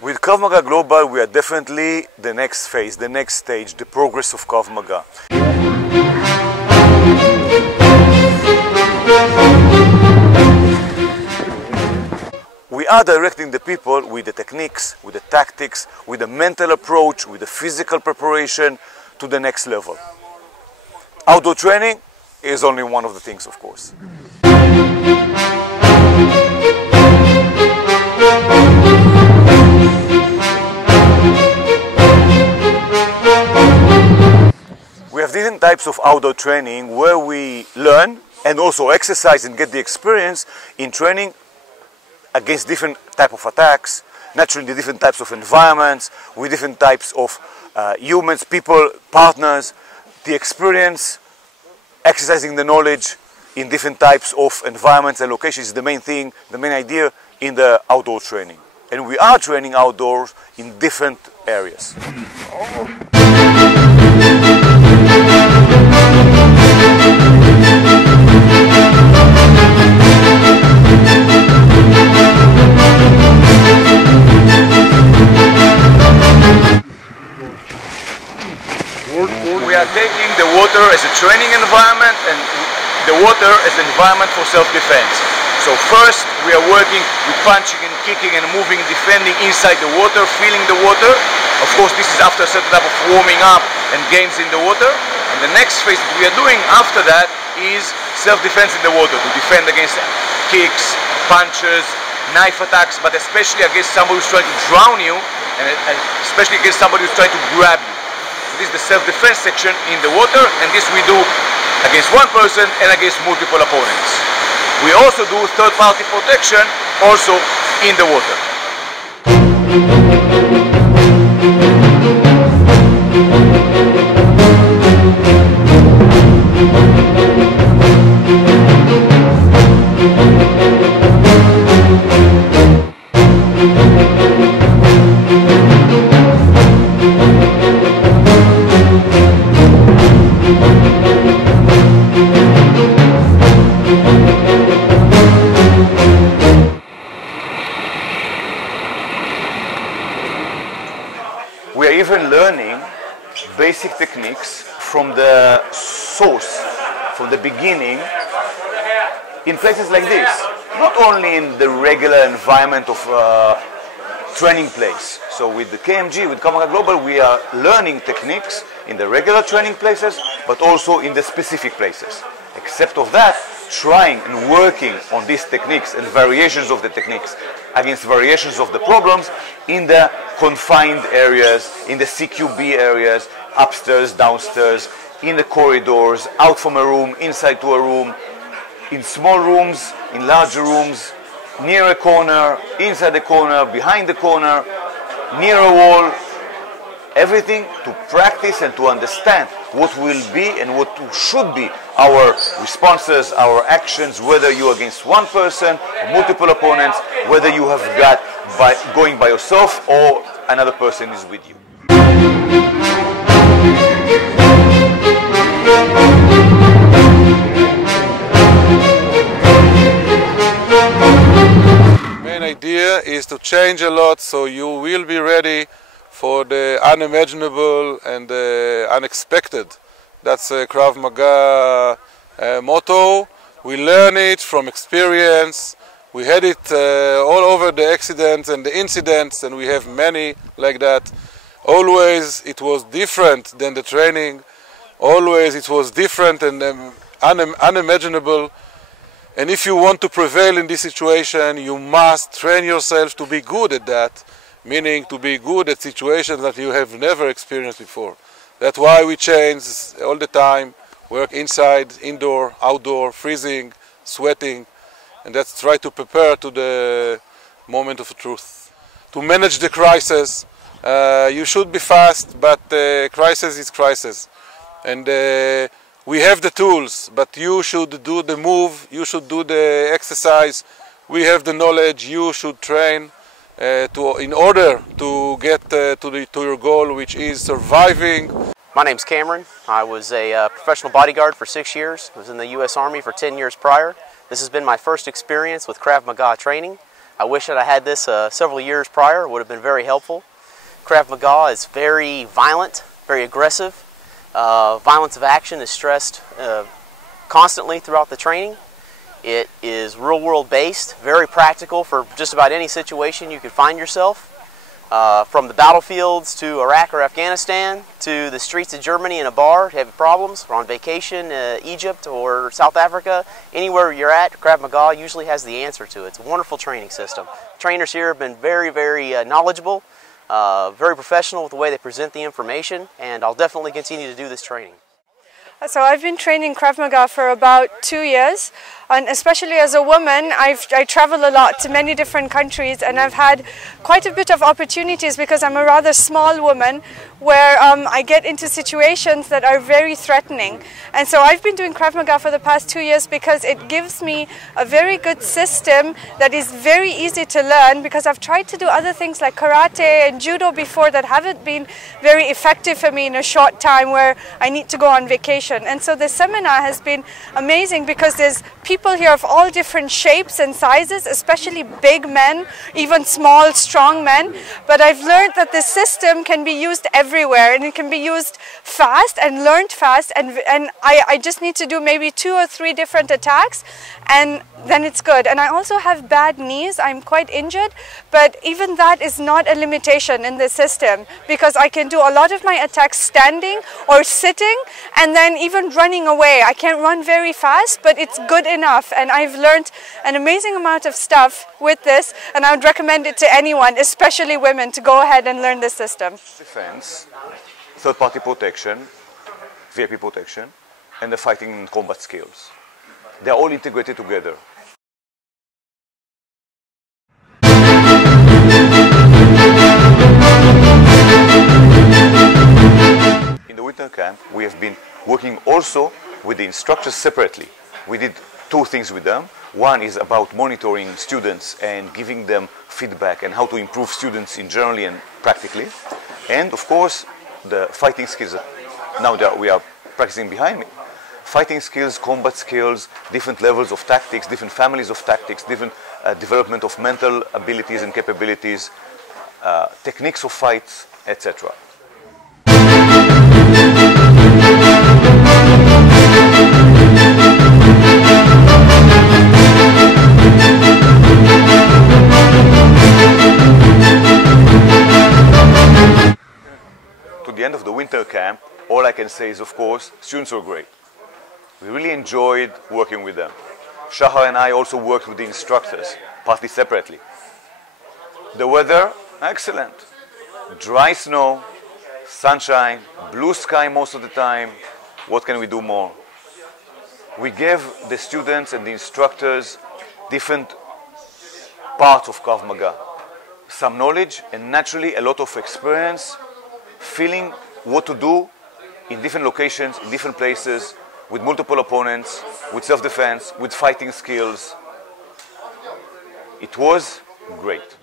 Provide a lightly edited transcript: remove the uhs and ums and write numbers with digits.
With Krav Maga Global, we are definitely the next phase, the next stage, the progress of Krav Maga. We are directing the people with the techniques, with the tactics, with the mental approach, with the physical preparation to the next level. Outdoor training is only one of the things, of course. We have different types of outdoor training where we learn and also exercise and get the experience in training against different types of attacks, naturally different types of environments, with different types of humans, people, partners, the experience, exercising the knowledge in different types of environments and locations is the main thing, the main idea in the outdoor training. And we are training outdoors in different areas. We are taking the water as a training environment and the water as an environment for self-defense. So first we are working with punching and kicking and moving, defending inside the water, feeling the water. Of course this is after a certain type of warming up and games in the water. And the next phase that we are doing after that is self-defense in the water, to defend against kicks, punches, knife attacks, but especially against somebody who's trying to drown you and especially against somebody who's trying to grab you. This is the self-defense section in the water, and this we do against one person and against multiple opponents. We also do third-party protection also in the water. We are even learning basic techniques from the source, from the beginning, in places like this. Not only in the regular environment of training place. So with the KMG, with Krav Maga Global, we are learning techniques in the regular training places, but also in the specific places. Except of that, trying and working on these techniques and variations of the techniques against variations of the problems in the confined areas, in the CQB areas, upstairs, downstairs, in the corridors, out from a room, inside to a room, in small rooms, in larger rooms, near a corner, inside the corner, behind the corner, near a wall. Everything to practice and to understand what will be and what should be our responses, our actions, whether you're against one person or multiple opponents, whether you have got going by yourself or another person is with you. Main idea is to change a lot, so you will be ready for the unimaginable and the unexpected. That's Krav Maga motto. We learn it from experience. We had it all over the accidents and the incidents, and we have many like that. Always it was different than the training. Always it was different and unimaginable. And if you want to prevail in this situation, you must train yourself to be good at that. Meaning to be good at situations that you have never experienced before. That's why we change all the time, work inside, indoor, outdoor, freezing, sweating, and that's try to prepare to the moment of truth. To manage the crisis, you should be fast, but crisis is crisis. And we have the tools, but you should do the move, you should do the exercise, we have the knowledge, you should train. In order to get to your goal, which is surviving. My name's Cameron. I was a professional bodyguard for 6 years. I was in the U.S. Army for 10 years prior. This has been my first experience with Krav Maga training. I wish that I had this several years prior. It would have been very helpful. Krav Maga is very violent, very aggressive. Violence of action is stressed constantly throughout the training. It is real-world based, very practical for just about any situation you could find yourself. From the battlefields to Iraq or Afghanistan, to the streets of Germany in a bar, having problems, or on vacation, Egypt or South Africa, anywhere you're at, Krav Maga usually has the answer to it. It's a wonderful training system. Trainers here have been very, very knowledgeable, very professional with the way they present the information, and I'll definitely continue to do this training. So I've been training Krav Maga for about 2 years, and especially as a woman, I travel a lot to many different countries, and I've had quite a bit of opportunities because I'm a rather small woman where I get into situations that are very threatening. And so I've been doing Krav Maga for the past 2 years because it gives me a very good system that is very easy to learn, because I've tried to do other things like karate and judo before that haven't been very effective for me in a short time where I need to go on vacation. And so this seminar has been amazing because there's people here of all different shapes and sizes, especially big men, even small, strong men. But I've learned that this system can be used everywhere, and it can be used fast and learned fast. And I just need to do maybe 2 or 3 different attacks, and then it's good. And I also have bad knees. I'm quite injured, but even that is not a limitation in this system, because I can do a lot of my attacks standing or sitting, and then even running away. I can't run very fast, but it's good enough, and I've learned an amazing amount of stuff with this, and I would recommend it to anyone, especially women, to go ahead and learn this system. Defense, third-party protection, VIP protection, and the fighting and combat skills. They're all integrated together. In the winter camp, we have been working also with the instructors separately. We did 2 things with them. One is about monitoring students and giving them feedback and how to improve students in generally and practically. And of course, the fighting skills that now that we are practicing behind me. Fighting skills, combat skills, different levels of tactics, different families of tactics, different development of mental abilities and capabilities, techniques of fights, etc. To the end of the winter camp, all I can say is, of course, students were great. We really enjoyed working with them. Shahar and I also worked with the instructors, partly separately. The weather, excellent. Dry snow, sunshine, blue sky most of the time. What can we do more? We gave the students and the instructors different parts of Krav Maga. Some knowledge and naturally a lot of experience, feeling what to do in different locations, in different places, with multiple opponents, with self-defense, with fighting skills. It was great.